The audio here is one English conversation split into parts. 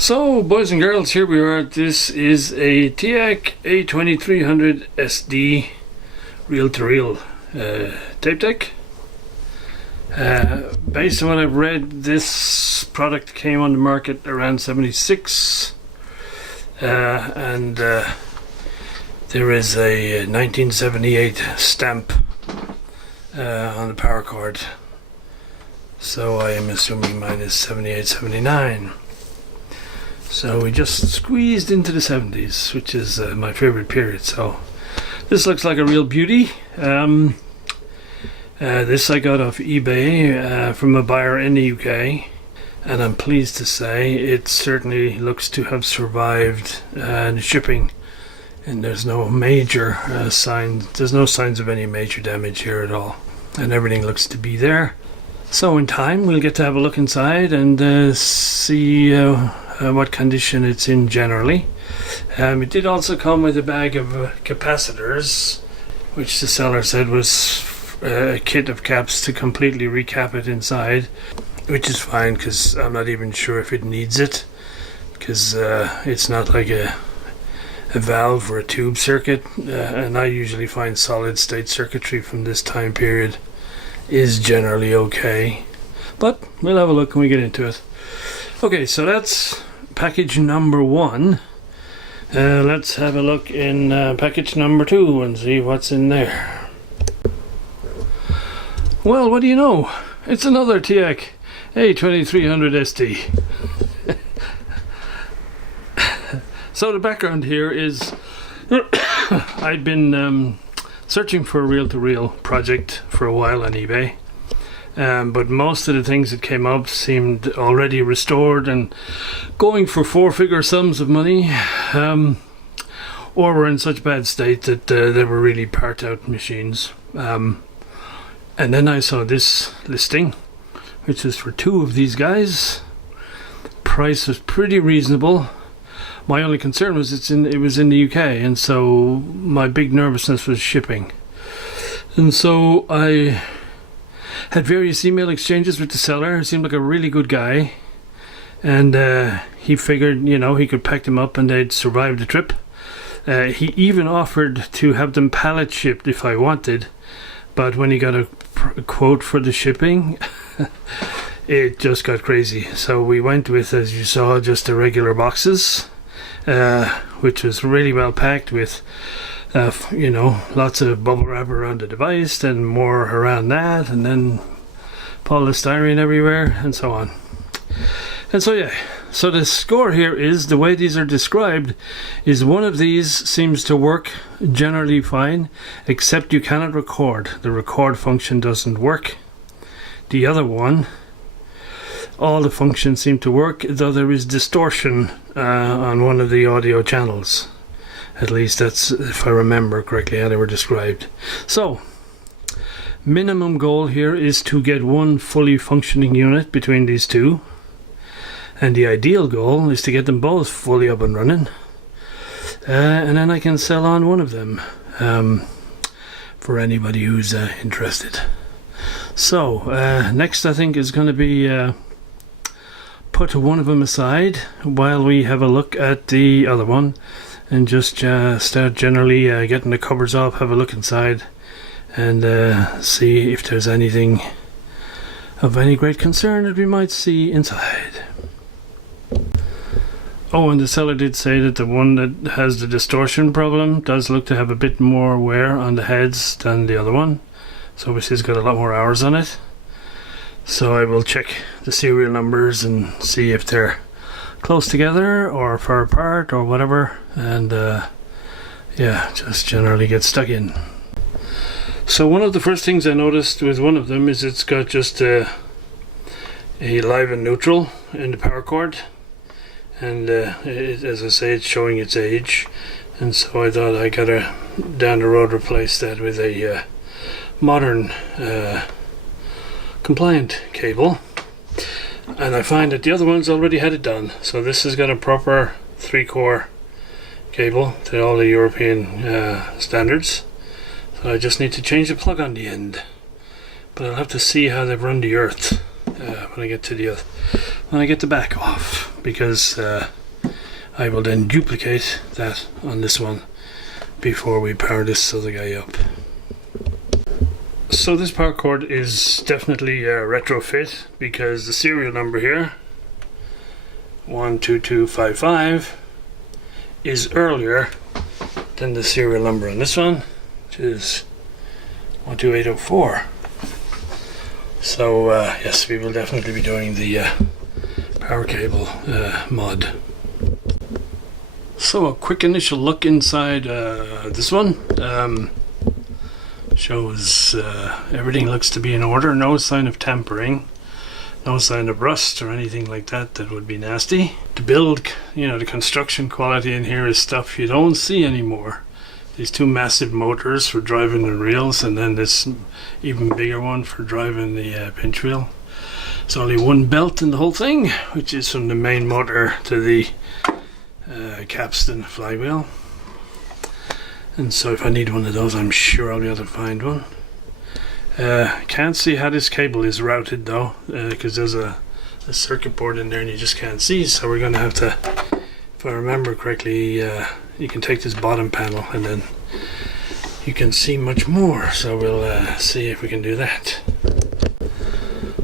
So, boys and girls, here we are. This is a TIAC A2300 SD reel-to-reel tape deck. Based on what I've read, this product came on the market around 76, and there is a 1978 stamp on the power cord. So I am assuming mine is 78, 79. So we just squeezed into the 70s, which is my favorite period. So this looks like a real beauty. This I got off eBay from a buyer in the UK, and I'm pleased to say it certainly looks to have survived the shipping, and there's no major signs. There's no signs of any major damage here at all, and everything looks to be there. So in time we'll get to have a look inside and see what condition it's in generally. It did also come with a bag of capacitors, which the seller said was a kit of caps to completely recap it inside, which is fine because I'm not even sure if it needs it, because it's not like a valve or a tube circuit, and I usually find solid state circuitry from this time period is generally okay, but we'll have a look when we get into it. Okay, so that's package number one. Let's have a look in package number two and see what's in there. Well, what do you know? It's another TIAC A2300 SD. So the background here is I'd been searching for a reel-to-reel project for a while on eBay, but most of the things that came up seemed already restored and going for four-figure sums of money, or were in such bad state that they were really part-out machines. And then I saw this listing, which is for two of these guys. Price was pretty reasonable. My only concern was it was in the UK, and so my big nervousness was shipping. And so I had various email exchanges with the seller. He seemed like a really good guy, and he figured, he could pack them up and they'd survive the trip. He even offered to have them pallet shipped if I wanted, but when he got a quote for the shipping, it just got crazy. So we went with, as you saw, just the regular boxes. Which was really well packed with, lots of bubble wrap around the device, then more around that, and then polystyrene everywhere, and so on. And so so the score here is, the way these are described, is one of these seems to work generally fine, except you cannot record. The record function doesn't work. The other one, all the functions seem to work, though there is distortion on one of the audio channels. At least that's, if I remember correctly, how they were described. So, minimum goal here is to get one fully functioning unit between these two, and the ideal goal is to get them both fully up and running, and then I can sell on one of them for anybody who's interested. So, next I think is going to be put one of them aside while we have a look at the other one, and just start generally getting the covers off, have a look inside, and see if there's anything of any great concern that we might see inside. Oh, and the seller did say that the one that has the distortion problem does look to have a bit more wear on the heads than the other one, so obviously it's got a lot more hours on it. So I will check the serial numbers and see if they're close together or far apart or whatever, and just generally get stuck in. So one of the first things I noticed with one of them is it's got just a live and neutral in the power cord, and as I say, it's showing its age, and so I thought I gotta down the road replace that with a modern compliant cable, and I find that the other ones already had it done. So this has got a proper 3-core cable to all the European standards, so I just need to change the plug on the end, but I'll have to see how they've run the earth when I get the back off, because I will then duplicate that on this one before we power this other guy up. So this power cord is definitely a retrofit, because the serial number here, 12255, is earlier than the serial number on this one, which is 12804. So yes, we will definitely be doing the power cable mod. So a quick initial look inside this one. Shows everything looks to be in order, no sign of tampering, no sign of rust or anything like that that would be nasty. The build, the construction quality in here is stuff you don't see anymore. These two massive motors for driving the reels, and then this even bigger one for driving the pinch wheel. It's only one belt in the whole thing, which is from the main motor to the capstan flywheel. And so if I need one of those, I'm sure I'll be able to find one. Can't see how this cable is routed though, because there's a circuit board in there and you just can't see. So we're going to have to, if I remember correctly, you can take this bottom panel and then you can see much more. So we'll see if we can do that.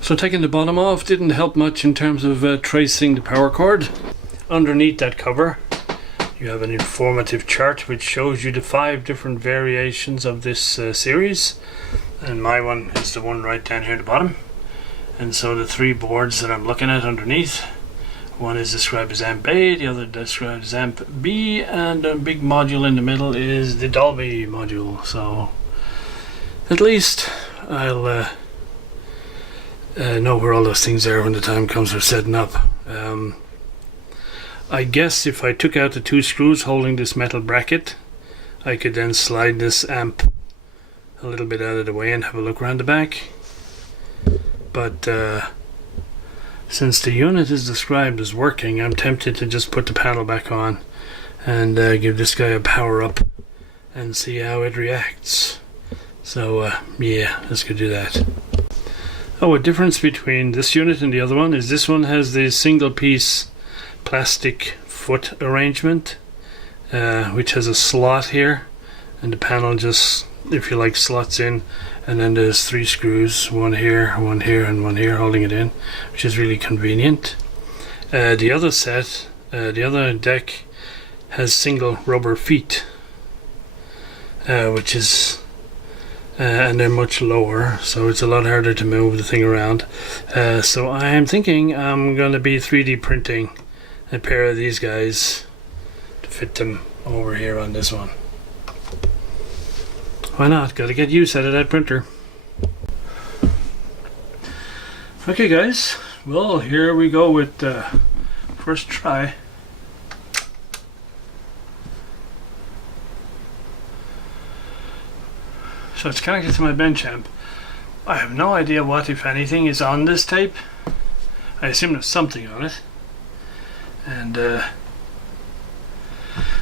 So taking the bottom off didn't help much in terms of tracing the power cord. Underneath that cover, you have an informative chart which shows you the 5 different variations of this series, and my one is the one right down here at the bottom. And so the 3 boards that I'm looking at underneath, one is described as amp A, the other described as amp B, and the big module in the middle is the Dolby module. So at least I'll know where all those things are when the time comes for setting up. I guess if I took out the 2 screws holding this metal bracket, I could then slide this amp a little bit out of the way and have a look around the back. But since the unit is described as working, I'm tempted to just put the panel back on and give this guy a power up and see how it reacts. So yeah, let's go do that. Oh, a difference between this unit and the other one is this one has the single piece plastic foot arrangement, which has a slot here, and the panel just, if you like, slots in, and then there's 3 screws, one here, and one here holding it in, which is really convenient. The other set, the other deck, has single rubber feet, which is and they're much lower, so it's a lot harder to move the thing around. So I am thinking I'm going to be 3D printing a pair of these guys to fit them over here on this one. Why not? Gotta get use out of that printer. Okay guys, well here we go with first try. So it's connected to my bench amp. I have no idea what, if anything, is on this tape. I assume there's something on it. And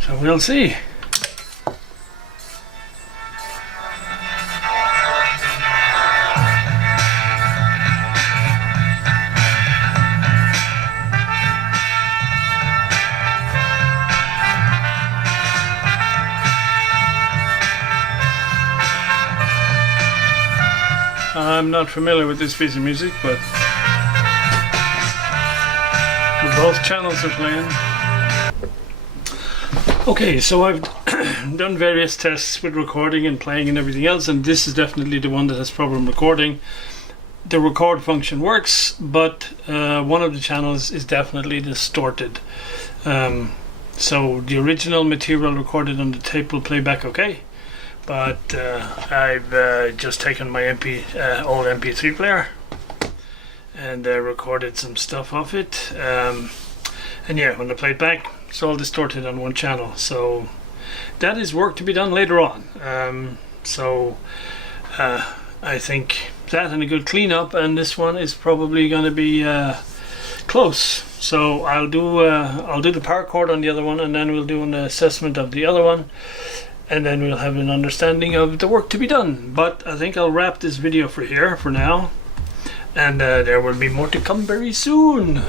so we'll see. I'm not familiar with this piece of music, but both channels are playing. Okay, so I've done various tests with recording and playing and everything else, and this is definitely the one that has problem recording. The record function works, but one of the channels is definitely distorted. So the original material recorded on the tape will play back okay, but I've just taken my old MP3 player and recorded some stuff off it, and yeah, when I play it back, it's all distorted on one channel. So that is work to be done later on. I think that and a good cleanup, and this one is probably going to be close. So I'll do the power cord on the other one, and then we'll do an assessment of the other one, and then we'll have an understanding of the work to be done. But I think I'll wrap this video for here for now, and there will be more to come very soon.